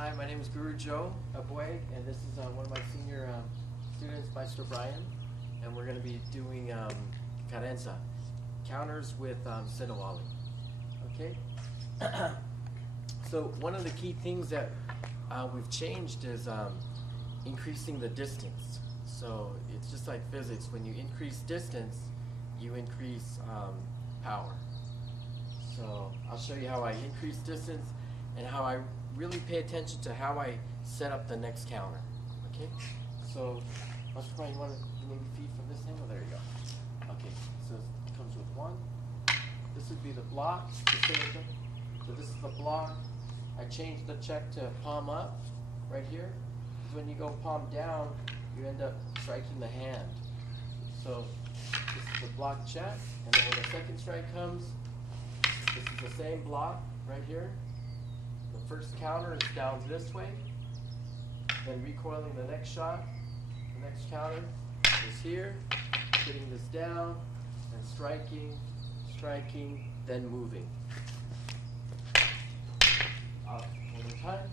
Hi, my name is Guru Joe Abway, and this is one of my senior students, Maestro Brian, and we're going to be doing Carenza, counters with Sinawali. Okay? So one of the key things that we've changed is increasing the distance. So it's just like physics. When you increase distance, you increase power. So I'll show you how I increase distance and how I really pay attention to how I set up the next counter. Okay? So, Master Brian, you want to maybe feed from this angle? There you go. Okay, so it comes with one. This would be the block. So this is the block. I changed the check to palm up right here. Because when you go palm down, you end up striking the hand. So this is the block check. And then when the second strike comes, this is the same block right here. The first counter is down this way, then recoiling the next shot. The next counter is here, getting this down, and striking, striking, then moving. Up one more time.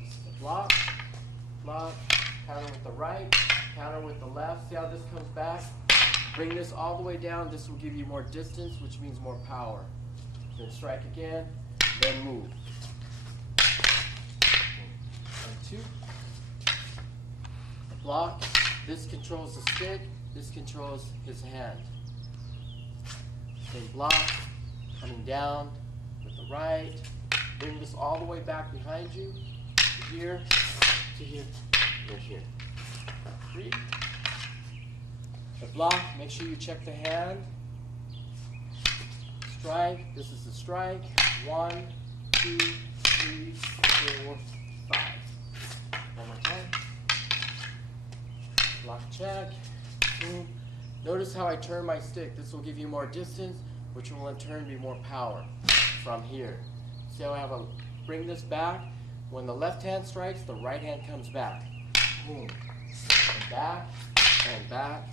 This is the block, block, counter with the right, counter with the left. See how this comes back? Bring this all the way down. This will give you more distance, which means more power. Then strike again, then move. 1, 2. Block. This controls the stick. This controls his hand. Then block. Coming down with the right. Bring this all the way back behind you. To here. To here. To here. 3. The block. Make sure you check the hand. Strike. This is the strike. 1, 2, 3, 4, 5. One more time. Block check. Boom. Notice how I turn my stick. This will give you more distance, which will in turn be more power from here. See how I have a bring this back. When the left hand strikes, the right hand comes back. Boom. And back, and back,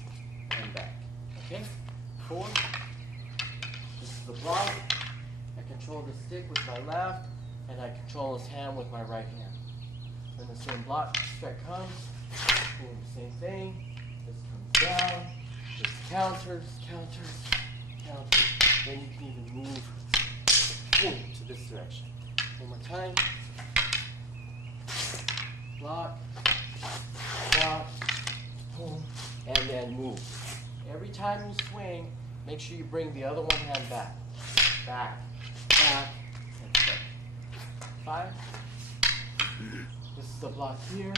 and back. Okay? 4. This is the block. I control the stick with my left, and I control his hand with my right hand. Then the same block strike comes, boom, same thing. This comes down, this counters, counters, counters. Then you can even move, boom, to this direction. One more time. Block, block, boom, and then move. Every time you swing, make sure you bring the other one hand back. Back, back, and strike. 5. This is the block here.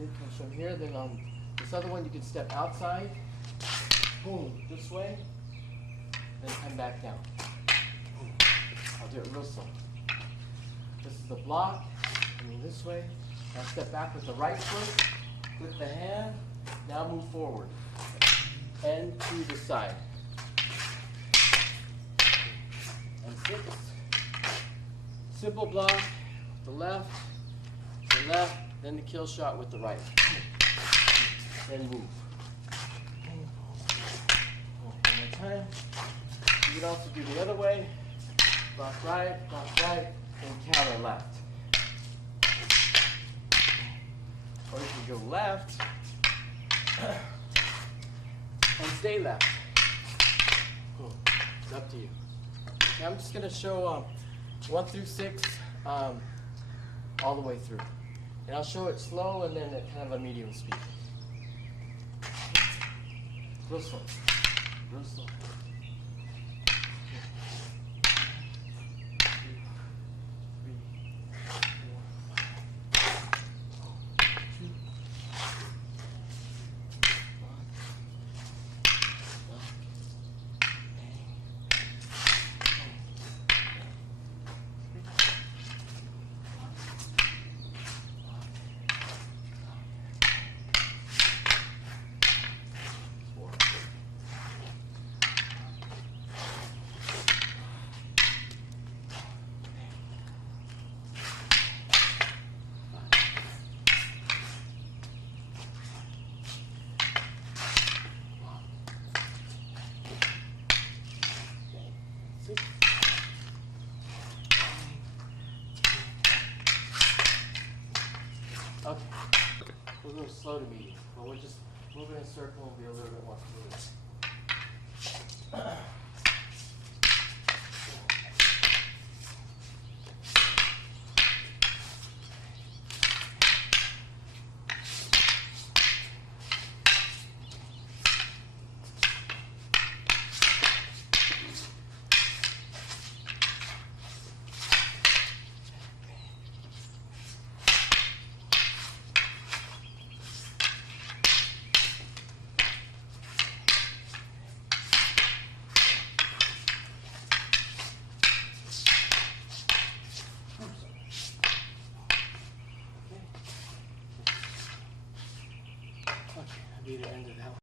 It comes from here. Then on this other one, you can step outside. Boom, this way. Then come back down. Boom. I'll do it real slow. This is the block. Coming this way. Now step back with the right foot. Flip the hand. Now move forward. And to the side. And 6. Simple block. The left. The left, then the kill shot with the right. Then move. One more time. You can also do the other way. Block right, and counter left. Or you can go left and stay left. Cool. It's up to you. Okay, I'm just going to show 1 through 6 all the way through. And I'll show it slow and then at kind of a medium speed. Real slow. Real slow. Okay. We'll go slow to medium, but we'll just move in a circle and be a little bit more fluid.